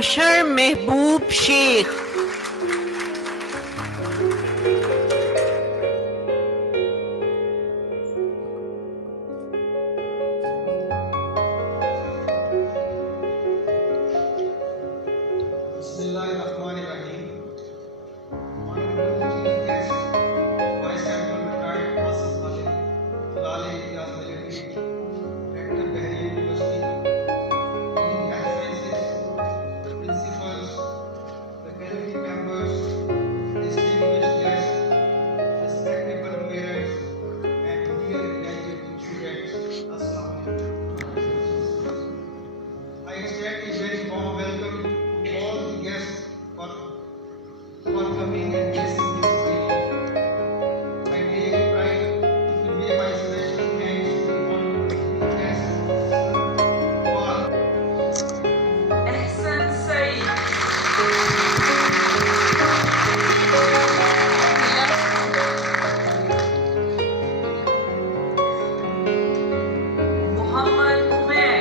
Asher Mehboob Sheikh. Bismillahirrahmanirrahim. Honorable Chief Guest, Vice Admiral Retired Wasim Khalid, Tulale Imtiaz Military, Rector Bahrain University, Dean Health Sciences, Principals, faculty members, distinguished guests, respectable parents, and dear graduating students, Assalamu alaikum. I extend a very warm welcome to all the guests for coming and gracing this occasion. I take pride to convey my special thanks to the honorable guests for Ehsan Saeed, Muhammad Umair,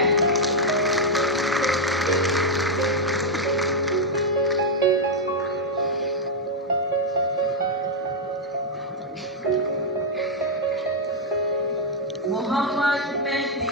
Muhammad Mehdi,